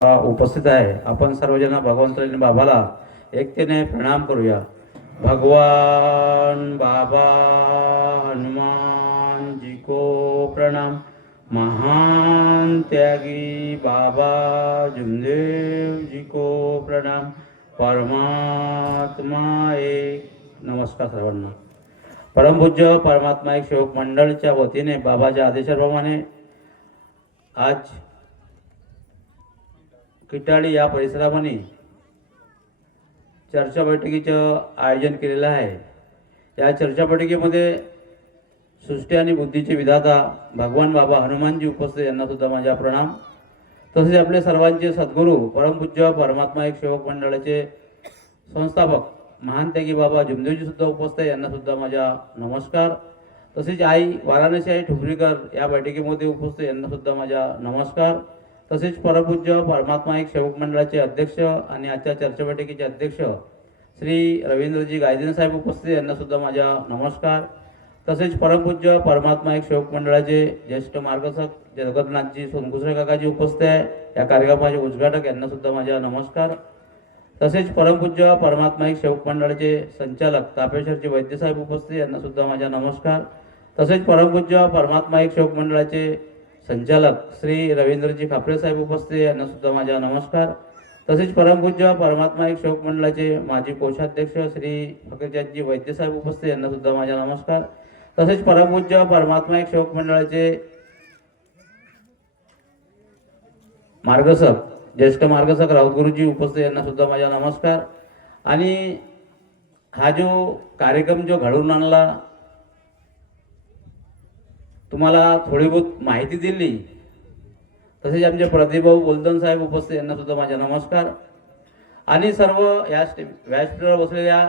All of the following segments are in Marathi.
उपस्थित आहे. आपण सर्वजण भगवंत बाबाला एकतेने प्रणाम करूया. भगवान बाबा हनुमान जी को प्रणाम. महान त्यागी बाबा जुमदेव जी को प्रणाम. परमात्मा एक. नमस्कार सर्वांना. परमपूज्य परमात्मा एक सेवक मंडळच्या वतीने बाबाच्या आदेशाप्रमाणे आज किटाळी या परिसरामध्ये चर्चा बैठकीचं आयोजन केलेलं आहे. या चर्चा बैठकीमध्ये सृष्टी आणि बुद्धीचे विधाता भगवान बाबा हनुमानजी उपस्थित यांना सुद्धा माझा प्रणाम. तसेच आपले सर्वांचे सद्गुरू परमपूज्य परमात्मा एक सेवक मंडळाचे संस्थापक महान त्यागी बाबा जुमदेवजी सुद्धा उपस्थित यांना सुद्धा माझा नमस्कार. तसेच आई वाराणसी आई ठुबरीकर या बैठकीमध्ये उपस्थित यांना सुद्धा माझा नमस्कार. तसेच परमपूज्य परमात्मा एक सेवक मंडळाचे अध्यक्ष आणि आजच्या चर्चा बैठकीचे अध्यक्ष श्री रवींद्रजी गायधे साहेब उपस्थित यांना सुद्धा माझा नमस्कार. तसेच परमपूज्य परमात्मा एक सेवक मंडळाचे ज्येष्ठ मार्गदर्शक जगन्नाथजी सोनकुसरे काकाजी उपस्थित आहे. या कार्यक्रमाचे उद्घाटक यांना सुद्धा माझा नमस्कार. तसेच परमपूज्य परमात्मा एक सेवक मंडळाचे संचालक तापेश्वरजी वैद्य साहेब उपस्थित यांना सुद्धा माझा नमस्कार. तसेच परमपूज्य परमात्मा एक सेवक मंडळाचे संचालक श्री रवींद्रजी खापरे साहेब उपस्थित यांना सुद्धा माझा नमस्कार. तसेच परमपूज्य परमात्मा एक सेवक मंडळाचे माजी कोषाध्यक्ष श्री फकीरजादजी वैद्य साहेब उपस्थित यांना सुद्धा माझा नमस्कार. तसेच परमपूज्य परमात्मा एक सेवक मंडळाचे मार्गदर्शक ज्येष्ठ मार्गदर्शक राऊत गुरुजी उपस्थित यांना सुद्धा माझा नमस्कार. आणि हा जो कार्यक्रम जो घडवून आणला तुम्हाला थोडी बहुत माहिती दिली. तसेच आमचे प्रदीपभाऊ बोलदन साहेब उपस्थित यांना सुद्धा माझा नमस्कार. आणि सर्व या व्यासपीठावर बसलेल्या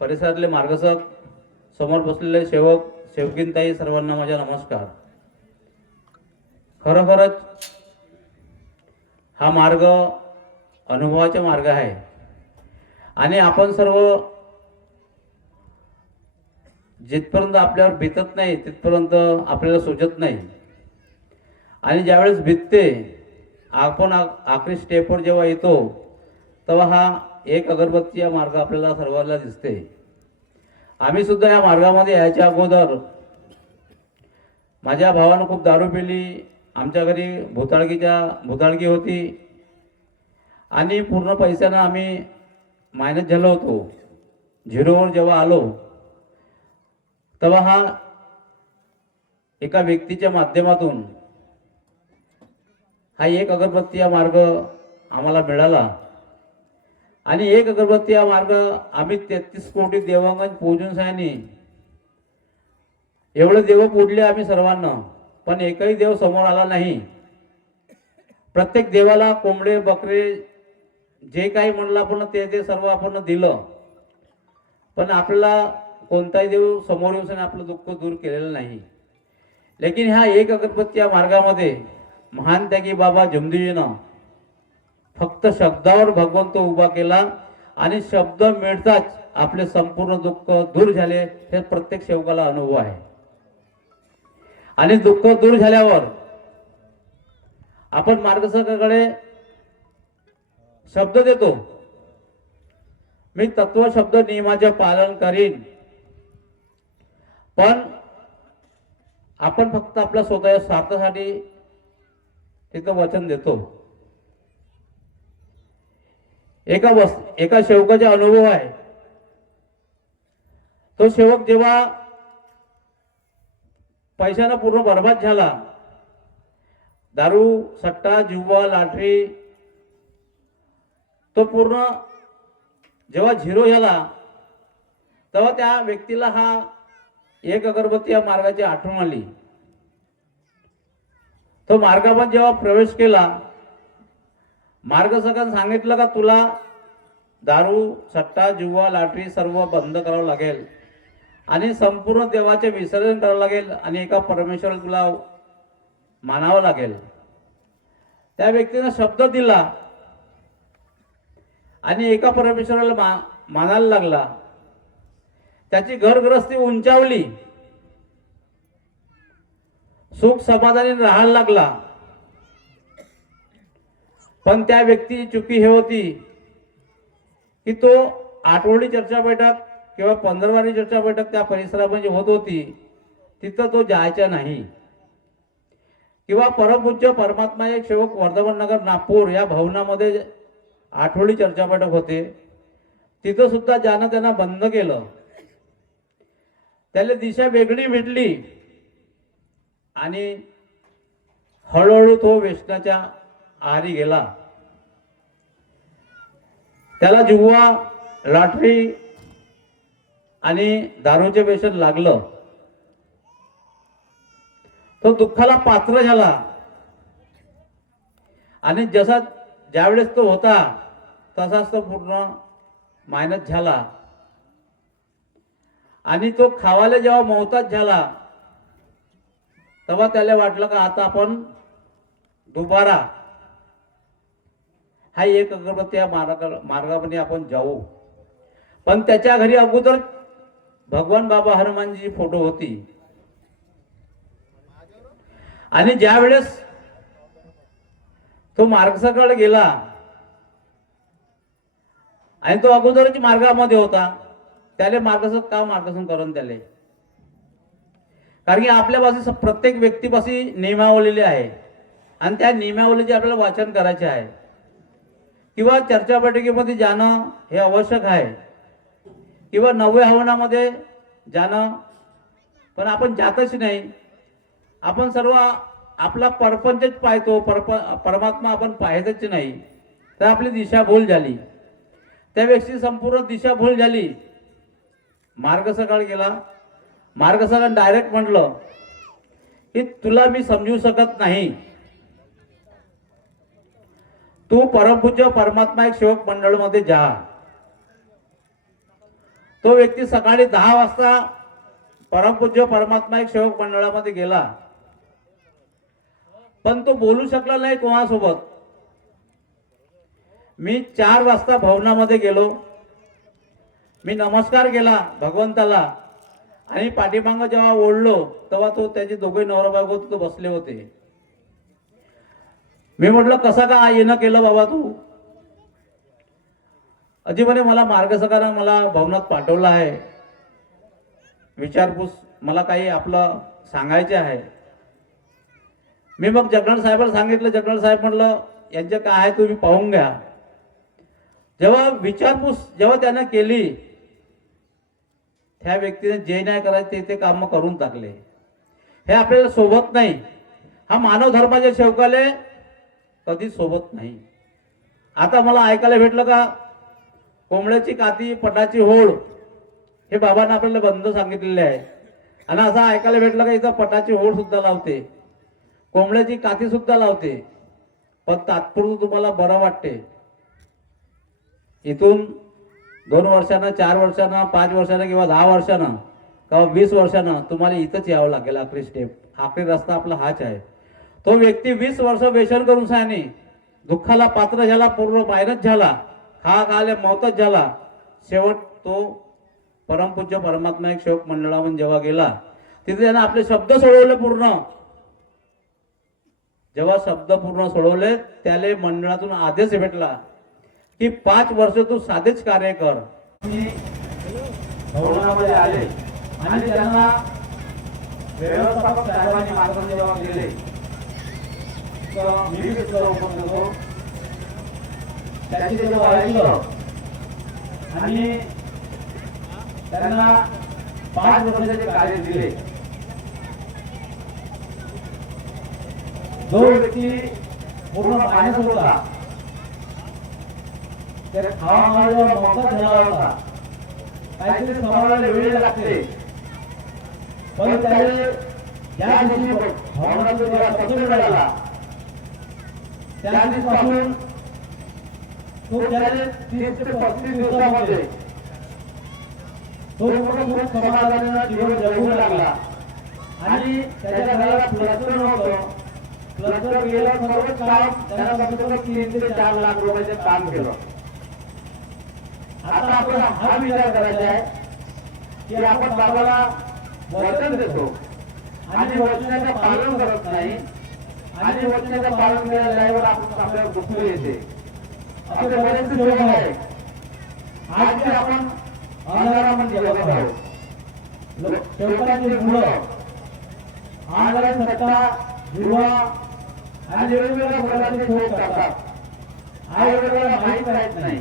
परिसरातले मार्गदर्शक समोर बसलेले सेवक सेवकींताई सर्वांना माझा नमस्कार. खरोखरच हा मार्ग अनुभवाचा मार्ग आहे आणि आपण सर्व जिथपर्यंत आपल्यावर बीतत नाही तिथपर्यंत आपल्याला सुचत नाही. आणि ज्यावेळेस बीतते आपण आखरी स्टेपवर जेव्हा येतो तेव्हा हा एक अगरबत्ती या मार्ग आपल्याला सर्वांना दिसते. आम्ही सुद्धा या मार्गामध्ये यायच्या अगोदर माझ्या भावानं खूप दारू पिली. आमच्या घरी भुताळकी होती आणि पूर्ण पैशानं आम्ही मायनस झालो होतो. झिरोवर जेव्हा आलो तेव्हा हा एका व्यक्तीच्या माध्यमातून हा एक अगरबत्ती हा मार्ग आम्हाला मिळाला. आणि एक अगरबत्ती हा मार्ग आम्ही 33 कोटी देवांगण पूजून सायनी एवढे देव पूजले आम्ही सर्वांना, पण एकही देव समोर आला नाही. प्रत्येक देवाला कोंबडे बकरे जे काही म्हणलं आपण ते सर्व आपण दिलं, पण आपल्याला कोणताही देव समोर येऊन आपलं दुःख दूर केलेलं नाही. लेकिन ह्या एक अगरबत्ती या मार्गामध्ये महान त्यागी बाबा जुमदेवजीनं फक्त शब्दावर भगवंत उभा केला आणि शब्द मिळताच आपले संपूर्ण दुःख दूर झाले. हे प्रत्येक सेवकाला अनुभव आहे. आणि दुःख दूर झाल्यावर आपण मार्गदर्शकाकडे शब्द देतो, मी तत्व शब्द नियमाचे पालन करीन. पण आपण फक्त आपल्या स्वतःच्या स्वार्थासाठी तिथं वचन देतो. एका सेवकाचा अनुभव आहे. तो सेवक जेव्हा पैशानं पूर्ण बर्बाद झाला, दारू सट्टा जुवा लॉटरी तो पूर्ण जेव्हा झिरो झाला तेव्हा त्या व्यक्तीला हा एक अगरबत्ती या मार्गाची आठवण आली. तो मार्गामध्ये जेव्हा प्रवेश केला, मार्गदर्शकाने सांगितलं का तुला दारू सट्टा जुवा लॉटरी सर्व बंद करावं लागेल आणि संपूर्ण देवाचे विसर्जन करावं लागेल आणि एका परमेश्वराला तुला मानावं लागेल. त्या व्यक्तीने शब्द दिला आणि एका परमेश्वराला मानायला लागला. त्याची घरगृहस्थी उंचावली, सुख समाधानी राहायला लागला. पण त्या व्यक्तीची चुकी हे होती की तो आठवडी चर्चा बैठक किंवा 15वारी चर्चा बैठक त्या परिसरामध्ये होत होती, तिथं तो जायचा नाही. किंवा परमपूज्य परमात्मा एक सेवक वर्धमान नगर नागपूर या भवनामध्ये आठवडी चर्चा बैठक होते, तिथं सुद्धा जाणं त्यांना बंद केलं. त्याला दिशा वेगळी भेटली आणि हळूहळू तो व्यसनाच्या आहारी गेला. त्याला जुवा, लॉटरी आणि दारूचे व्यसन लागलं. तो दुःखाला पात्र झाला आणि जसा ज्यावेळेस तो होता तसाच तो पूर्ण मायनस झाला. आणि तो खावायला जेव्हा मोहताज झाला तेव्हा त्याला वाटलं का आता आपण दुबारा हा एक अगरबत्ती या मार्गामध्ये आपण जाऊ. पण त्याच्या घरी अगोदर भगवान बाबा हनुमानजी फोटो होती. आणि ज्या वेळेस तो मार्गसकडे गेला आणि तो अगोदरच मार्गामध्ये होता, त्याला मार्गदर्शन करून त्याले, कारण की आपल्यापाशी प्रत्येक व्यक्तीपाशी नियमावली आहे आणि त्या नियमावलीचे आपल्याला वाचन करायचे आहे किंवा चर्चा बैठकीमध्ये जाणं हे आवश्यक आहे किंवा 90 हवनामध्ये जाणं, पण आपण जातच नाही. आपण सर्व आपला परपंचच पाहतो, परमात्मा आपण पाहतच नाही. तर आपली दिशाभूल झाली, त्या व्यक्ती संपूर्ण दिशाभूल झाली. मार्ग सकाळ गेला. मार्ग सकाळ डायरेक्ट म्हटलं की तुला मी समजू शकत नाही, तू परमपूज्य परमात्मा एक सेवक मंडळ मध्ये जा. तो व्यक्ती सकाळी 10 वाजता परमपूज्य परमात्मा एक सेवक मंडळामध्ये गेला, पण तो बोलू शकला नाही कोणासोबत. मी 4 वाजता भवनामध्ये गेलो. मी नमस्कार केला भगवंताला आणि पाठीमागं जेव्हा ओढलो तेव्हा तो त्याचे दोघे नवरा बायको तो बसले होते. मी म्हटलं कसं का येणं केलं बाबा तू? अजिबाने मला मार्गसकारानं मला भवनात पाठवलं आहे, विचारपूस मला काही आपलं सांगायचे आहे. मी मग जगनाथ साहेबांना सांगितलं. जगनाथ साहेब म्हटलं यांचे काय आहे तुम्ही पाहून घ्या. जेव्हा विचारपूस जेव्हा त्यानं केली, त्या व्यक्तीने जे नाही करायचे ते काम करून टाकले. हे आपल्याला सोबत नाही. हा मानव धर्माच्या सेवकाले कधी सोबत नाही. आता मला ऐकायला भेटलं का कोंबड्याची काती पटाची होळ हे बाबांना आपल्याला बंद सांगितलेले आहे. आणि असं ऐकायला भेटलं का इथं पटाची होळ सुद्धा लावते, कोंबड्याची काती सुद्धा लावते, पण तात्पुरतं तुम्हाला बरं वाटते. इथून 2 वर्षांना, 4 वर्षांना, 5 वर्षांना किंवा 10 वर्षांना किंवा 20 वर्षांना तुम्हाला इथंच यावं लागेल. आखरी स्टेप, आखरी रस्ता आपला हाच आहे. तो व्यक्ती 20 वर्ष व्यसन करून साने दुःखाला पात्र झाला, पूर्ण मायनस झाला, खाले मौतच झाला. शेवट तो परमपूज्य परमात्मा एक सेवक मंडळामध्ये जेव्हा गेला, तिथे त्याने आपले शब्द सोडवले पूर्ण. जेव्हा शब्द पूर्ण सोडवले, त्याले मंडळातून आदेश भेटला की 5 वर्ष तू साधेच कार्य कर. भवनामध्ये आले आणि त्यांना व्यवस्थापक साहेबांनी मार्गदर्शन जेव्हा केले, मी त्याची जेव्हा ऐकलं आणि त्यांना 5 वर्षाचे कार्य दिले. जो व्यक्ती पूर्ण मायनस होता, त्याला खावामाला मोफत झाला होता, काहीतरी समाजाला वेळ लागते, पण त्याने ज्या दिवशी भवनातून जेव्हा सत्य मिळाला त्या दिवसापासून तो त्याने 30 ते 35 दिवसामध्ये तो पूर्ण समाधानाने जीवन जगू लागला. आणि त्याच्या घराला प्लस्टर नव्हतं, प्लस्टर गेलं, सर्व काम त्याला 3 ते 4 लाख रुपयाचे काम केलं. आता आपण हा विचार करायचा आहे की आपण बाबाला वचन देतो आणि वचनाचं पालन करत नाही, आणि वचनाचं पालन केल्यावर आपल्याला दुःख येते. असे बरेचसे लोक आहे. आज जे आपण अंधारामध्ये जगत आहोत. शेवटाची मुलं ऑनलाईन सट्टा, जुवा आणि वेगवेगळ्या प्रकारचे शोध करतात. आई वडिलांना माहीत राहत नाही.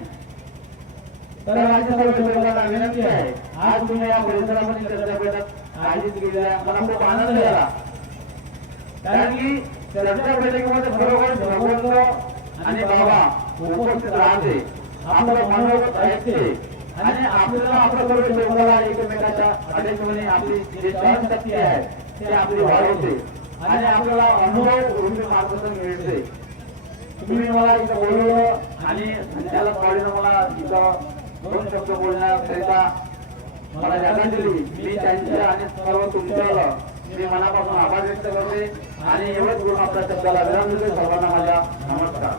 तर माझ्या सर्व लोकांना विनंती आहे, आज तुम्ही या परिसरामध्ये चर्चा बैठक आयोजित केल्या, मला खूप आनंद झाला. कारण की चर्चा बैठकीमध्ये बरोबर भगवंत आणि बाबा उपस्थित राहते, आपलं मनोगत ऐकते आणि आपल्याला आपल्या सर्व लोकांना एकमेकाच्या अडेचवणे आपली जी सहनशक्ती आहे ते आपली वाढवते आणि आपल्याला अनुभव रूपी मार्गदर्शन मिळते. तुम्ही मला इथं बोलवलं आणि त्याला कॉलेजला मला इथं 2 शब्द बोलण्याकरिता मला जागा दिली. मी त्यांचे आणि सर्व तुमच्या मी मनापासून आभार व्यक्त करते आणि एवढंच बोलून आपल्या शब्दाला विराम देतो. सर्वांना माझा नमस्कार.